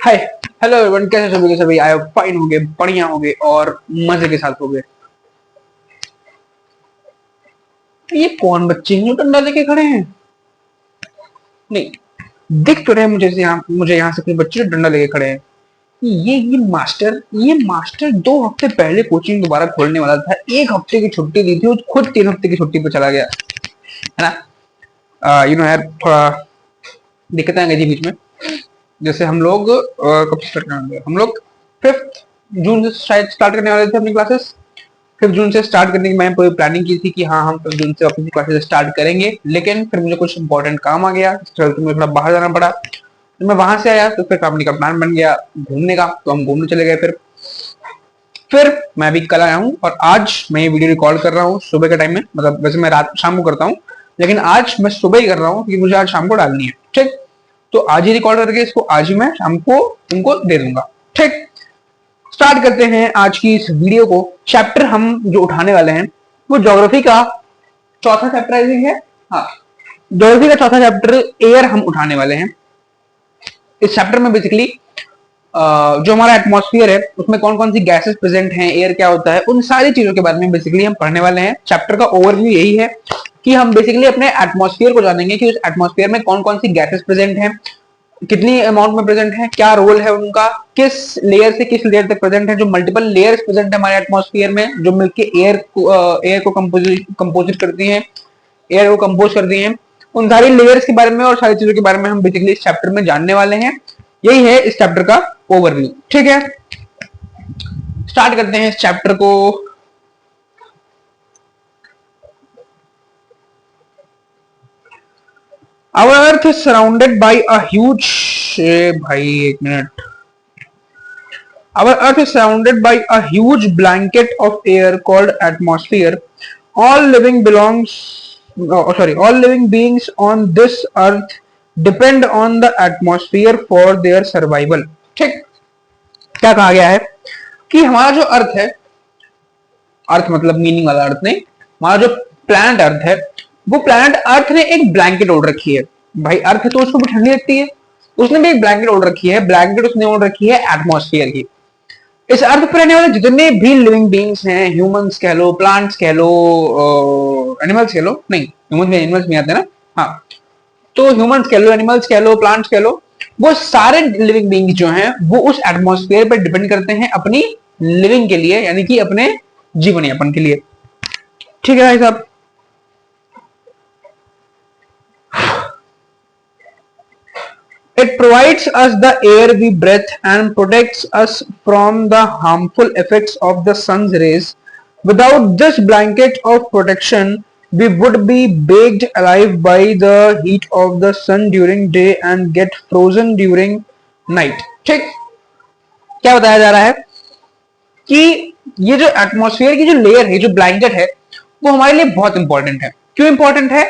हाय, hello everyone, कैसे सभी के सभी आए फाइन हो गए, बढ़िया हो गए और मजे के साथ हो गए। ये कौन बच्चे हैं जो डंडा लेके खड़े हैं? नहीं, दिख तो रहे मुझे यहाँ से कोई बच्चे जो डंडा लेके खड़े हैं। ये मास्टर 2 हफ्ते पहले कोचिंग दोबारा खोलने वाला था। 1 हफ्ते की छुट्टी दी थी, वो खुद 3 हफ्ते की छुट्टी पे चला गया, है ना। यार थोड़ा दिक्कतें आ गई थी बीच में। जैसे हम लोग कब स्टार्ट करेंगे, हम लोग 5 जून से शायद स्टार्ट करने वाले थे अपनी क्लासेस। 5 जून से स्टार्ट करने की मैंने पूरी प्लानिंग की थी कि हाँ हम 5 जून से अपनी क्लासेस स्टार्ट करेंगे, लेकिन फिर मुझे कुछ इंपॉर्टेंट काम आ गया, इस चलते मुझे थोड़ा बाहर जाना पड़ा। तो मैं वहां से आया तो फिर कंपनी का प्लान बन गया घूमने का, तो हम घूमने चले गए। फिर मैं अभी कल आया हूँ और आज मैं ये वीडियो रिकॉर्ड कर रहा हूँ सुबह के टाइम में। मतलब वैसे मैं रात शाम को करता हूँ, लेकिन आज मैं सुबह ही कर रहा हूँ क्योंकि मुझे आज शाम को डालनी है। ठीक, तो आज ही रिकॉर्ड करके इसको आज ही मैं शाम को उनको दे दूंगा। ठीक, स्टार्ट करते हैं आज की इस वीडियो को। चैप्टर हम जो उठाने वाले हैं वो ज्योग्राफी का चौथा चैप्टर आई थिंक है। हाँ, ज्योग्राफी का चौथा चैप्टर एयर हम उठाने वाले हैं। इस चैप्टर में बेसिकली जो हमारा एटमॉस्फेयर है उसमें कौन कौन सी गैसेस प्रेजेंट हैं, एयर क्या होता है, उन सारी चीजों के बारे में बेसिकली हम पढ़ने वाले हैं। चैप्टर का ओवरव्यू यही है कि हम बेसिकली अपने एटमॉस्फेयर को जानेंगे कि उस एटमॉस्फेयर में कौन कौन सी गैसेस प्रेजेंट हैं, कितनी अमाउंट में प्रेजेंट है, क्या रोल है उनका, किस लेयर से किस लेयर तक प्रेजेंट है, जो मल्टीपल लेयर्स प्रेजेंट है हमारे एटमॉस्फेयर में जो मिलकर एयर को कंपोजिट करती हैं, एयर को कंपोज करती हैं। उन सारी लेयर्स के बारे में और सारी चीजों के बारे में हम बेसिकली इस चैप्टर में जानने वाले हैं। यही है इस चैप्टर का ओवरव्यू। ठीक है, स्टार्ट करते हैं इस चैप्टर को। Our Earth is surrounded by a huge भाई एक minute Our Earth is surrounded by a huge blanket of air called atmosphere. All living all living beings on this Earth depend on the atmosphere for their survival. ठीक, क्या कहा गया है कि हमारा जो अर्थ है, अर्थ मतलब मीनिंग वाला अर्थ नहीं, हमारा जो प्लैनेट अर्थ है, वो प्लैनेट अर्थ ने एक ब्लैंकेट ओढ़ रखी है। भाई अर्थ तो उसको भी ठंडी लगती है, उसने भी एक ब्लैंकेट ओढ़ रखी है। ब्लैंकेट उसने ओढ़ रखी है एटमॉस्फेयर की। इस अर्थ पर रहने वाले जितने भी लिविंग बींग्स हैं, ह्यूमंस कह लो, प्लांट्स कह लो, एनिमल्स कह लो, नहीं ह्यूमंस में एनिमल्स में आते हैं ना, हाँ, तो ह्यूमंस कह लो, एनिमल्स कह लो, प्लांट्स कह लो, वो सारे लिविंग बींग्स जो हैं वो उस एटमॉस्फेयर पर डिपेंड करते हैं अपनी लिविंग के लिए, यानी कि अपने जीवन यापन के लिए। ठीक है भाई साहब, it provides us the air we breathe and protects us from the harmful effects of the sun's rays. Without this blanket of protection, we would be baked alive by the heat of the sun during day and get frozen during night. ठीक, क्या बताया जा रहा है कि ये जो एटमॉस्फेयर की जो लेयर है, जो ब्लैंकेट है, वो हमारे लिए बहुत इंपॉर्टेंट है। क्यों इंपॉर्टेंट है?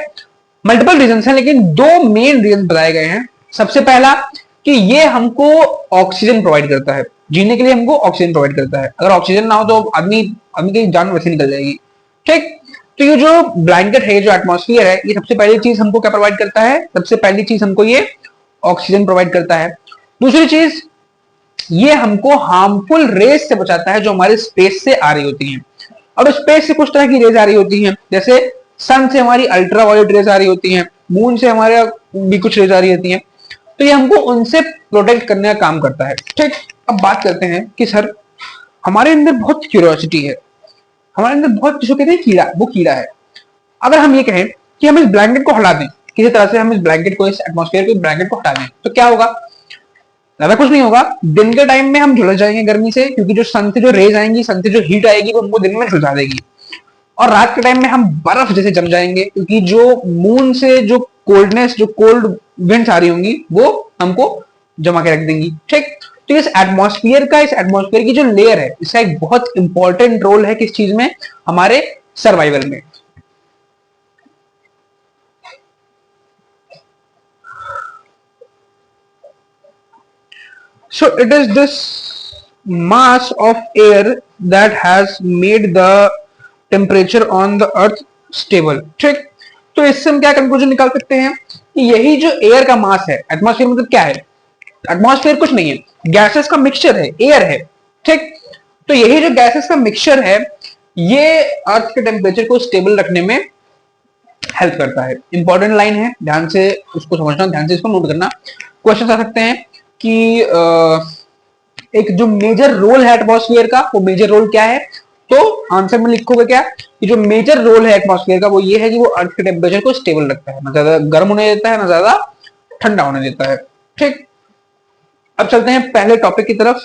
मल्टीपल रीजन है, लेकिन 2 मेन रीजन बताए गए हैं। सबसे पहला कि ये हमको ऑक्सीजन प्रोवाइड करता है, जीने के लिए हमको ऑक्सीजन प्रोवाइड करता है। अगर ऑक्सीजन ना हो तो आदमी की जान वैसे निकल जाएगी। ठीक, तो ये जो ब्लैंकेट है, जो एटमॉस्फेयर है, ये सबसे पहली चीज हमको क्या प्रोवाइड करता है? सबसे पहली चीज हमको ये ऑक्सीजन प्रोवाइड करता है। दूसरी चीज, ये हमको हार्मफुल रेस से बचाता है जो हमारे स्पेस से आ रही होती हैं। और स्पेस से कुछ तरह की रेज आ रही होती हैं, जैसे सन से हमारी अल्ट्रा वायलेट रेज आ रही होती हैं, मून से हमारे भी कुछ रेज आ रही होती हैं, तो ये हमको उनसे प्रोटेक्ट करने का काम करता है। ठीक, अब बात करते हैं कि सर हमारे अंदर बहुत क्यूरियोसिटी है, हमारे अंदर बहुत जिसको कहते हैं कीड़ा, वो कीड़ा है। अगर हम ये कहें कि हम इस ब्लैंकेट को हटा दें, किसी तरह से हम इस ब्लैंकेट को, इस एटमॉस्फेयर को, ब्लैंकेट को हटा दें, तो क्या होगा? ज्यादा कुछ नहीं होगा। दिन के टाइम में हम झुलस जाएंगे गर्मी से, क्योंकि जो सन से जो रेज आएंगी, सन से जो हीट आएगी, वो हमको दिन में झुलसा देगी। और रात के टाइम में हम बर्फ जैसे जम जाएंगे, क्योंकि जो मून से जो कोल्डनेस, जो कोल्ड विंड्स आ रही होंगी, वो हमको जमा के रख देंगी। ठीक, तो इस एटमॉस्फेयर की जो लेयर है, इसका एक बहुत इंपॉर्टेंट रोल है किस चीज में? हमारे सर्वाइवल में। So it is this mass of air that has made the temperature on the earth stable. ठीक, तो इससे हम क्या कंक्लूजन निकाल सकते हैं कि यही जो एयर का मास है, एटमॉस्फेयर मतलब क्या है? एटमॉस्फेयर कुछ नहीं है, गैसेस का मिक्सचर है, एयर है, ठीक। तो यही जो गैसेस का मिक्सचर है ये अर्थ के टेम्परेचर को स्टेबल रखने में हेल्प करता है। इंपॉर्टेंट लाइन है, ध्यान से उसको समझना, ध्यान से इसको नोट करना। क्वेश्चन आ सकते हैं कि एक जो मेजर रोल है एटमॉस्फेयर का, वो मेजर रोल क्या है, तो आंसर में लिखोगे क्या कि जो मेजर रोल है एटमॉस्फेयर का वो ये है कि वो अर्थ के टेम्परेचर को स्टेबल रखता है, ना ज्यादा गर्म होने देता है ना ज्यादा ठंडा होने देता है, ठीक। अब चलते हैं पहले टॉपिक की तरफ।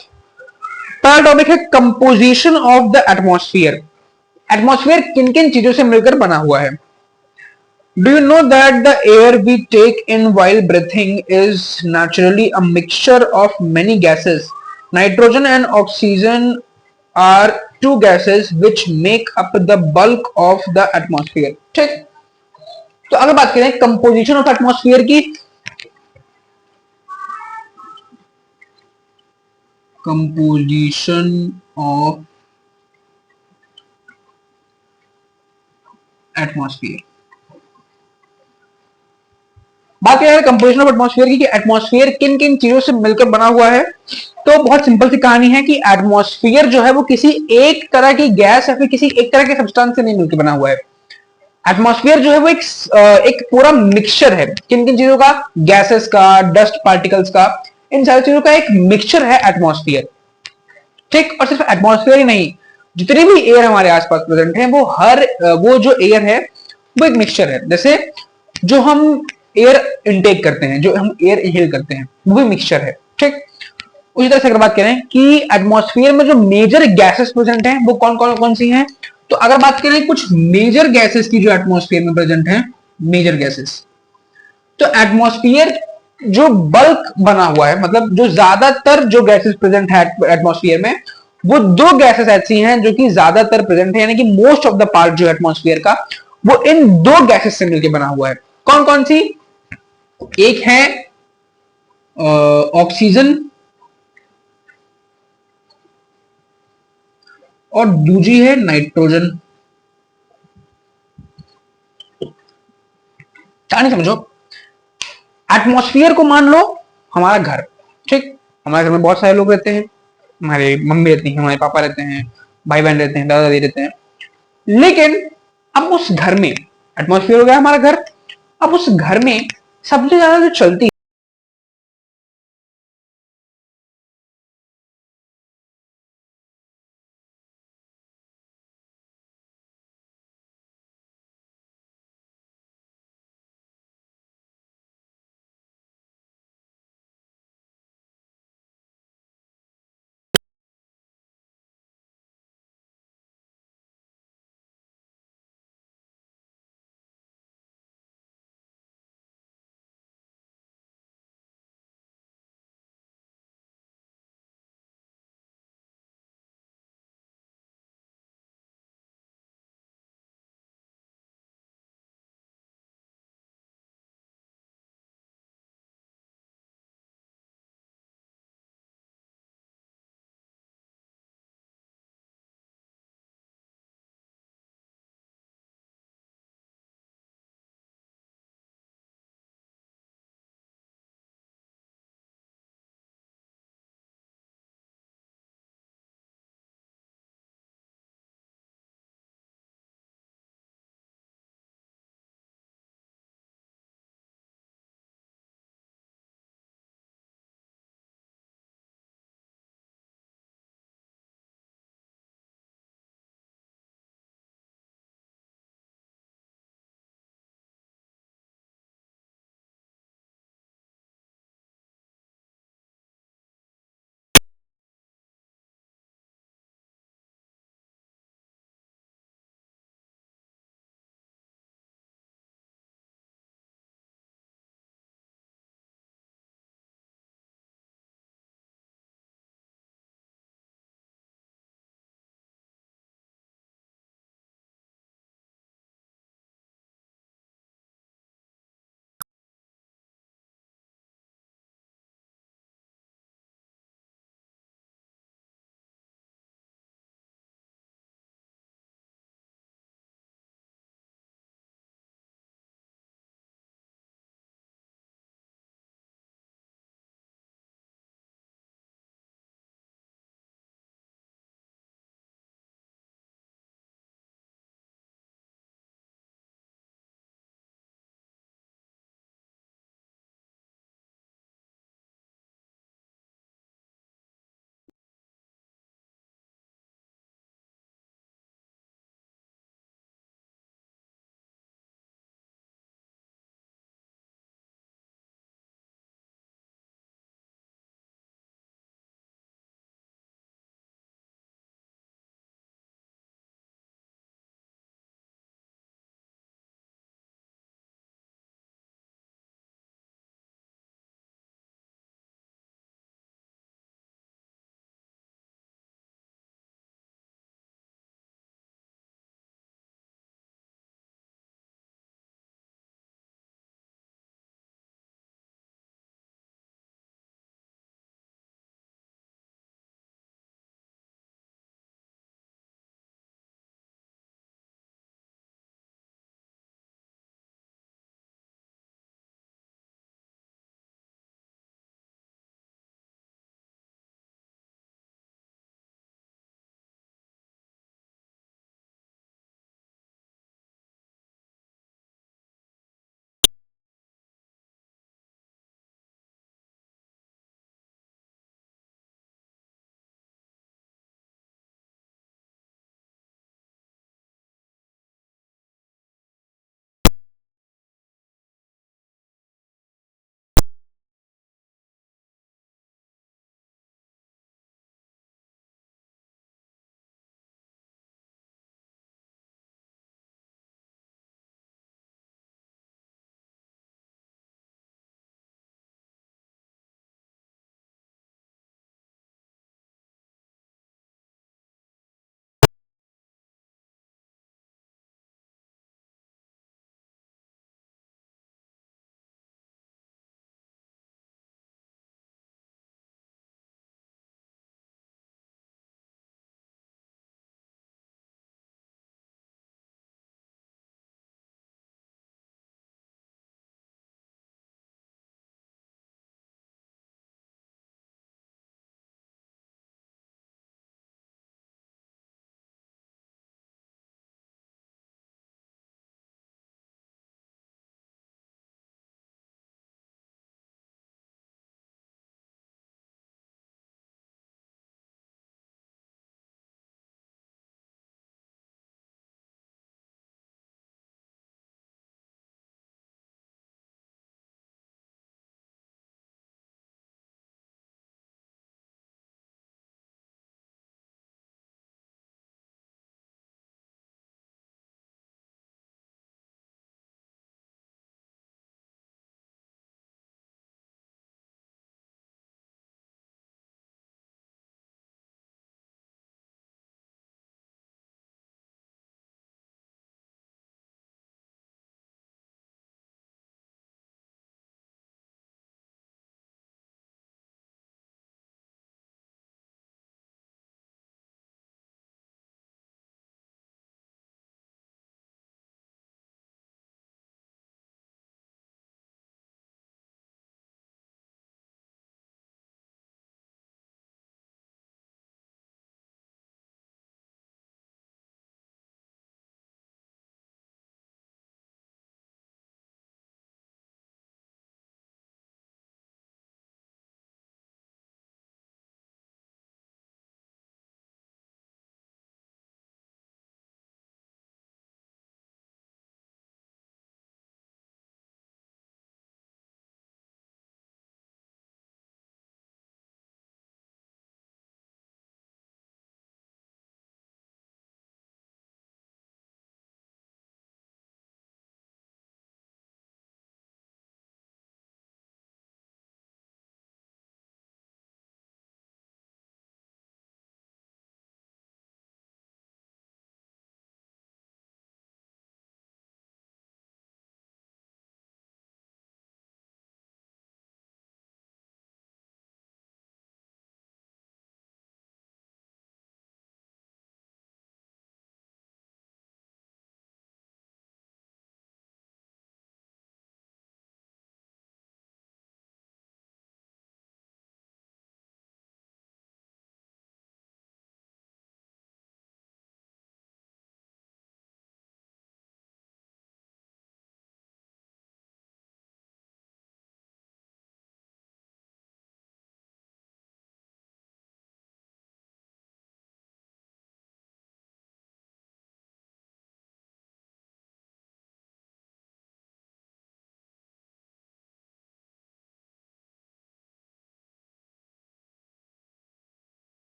पहला टॉपिक है composition of the atmosphere. Atmosphere किन किन चीजों से मिलकर बना हुआ है। Do you know that the air we take in while breathing is naturally a mixture of many gases? Nitrogen and oxygen are two gases which make up the bulk of the atmosphere. ठीक। तो अगर बात करें composition of atmosphere की, composition of atmosphere, बात यह है composition of atmosphere की कि एटमॉस्फेयर किन किन चीजों से मिलकर बना हुआ है। तो बहुत सिंपल सी कहानी है कि एटमॉस्फेयर जो है वो किसी एक तरह की गैस या फिर किसी एक तरह के सब्सटेंस से नहीं मिलकर बना हुआ है। एटमॉस्फेयर जो है वो एक पूरा मिक्सचर है, किन किन चीजों का, गैसेस का, डस्ट पार्टिकल्स का, इन सारी चीजों का एक मिक्सचर है एटमॉस्फेयर, ठीक। और सिर्फ एटमॉस्फेयर ही नहीं, जितने भी एयर हमारे आसपास प्रेजेंट है वो जो एयर है वो एक मिक्सचर है। जैसे जो हम एयर इनटेक करते हैं, जो हम एयर इनहेल करते हैं, वो भी मिक्सचर है, ठीक। उसी तरह से अगर बात करें कि एटमॉस्फेयर में जो मेजर गैसेस प्रेजेंट हैं वो कौन कौन कौन सी हैं, तो अगर बात करें कुछ मेजर गैसेस की जो एटमॉस्फेयर में प्रेजेंट हैं, मेजर गैसेस, तो एटमॉस्फेयर जो बल्क बना हुआ है, मतलब जो ज्यादातर जो गैसेस प्रेजेंट है एटमॉस्फेयर में, वो दो गैसेस ऐसी हैं जो कि ज्यादातर प्रेजेंट है, यानी कि मोस्ट ऑफ द पार्ट जो एटमॉस्फेयर का वो इन दो गैसेस से मिलकर बना हुआ है। कौन कौन सी, एक है ऑक्सीजन और दूसरी है नाइट्रोजन। नहीं समझो, एटमॉस्फेयर को मान लो हमारा घर, ठीक। हमारे घर में बहुत सारे लोग रहते हैं, हमारे मम्मी रहती हैं, हमारे पापा रहते हैं, भाई बहन रहते हैं, दादा दादी रहते हैं। लेकिन अब उस घर में, एटमॉस्फेयर हो गया हमारा घर, अब उस घर में सबसे ज्यादा जो चलती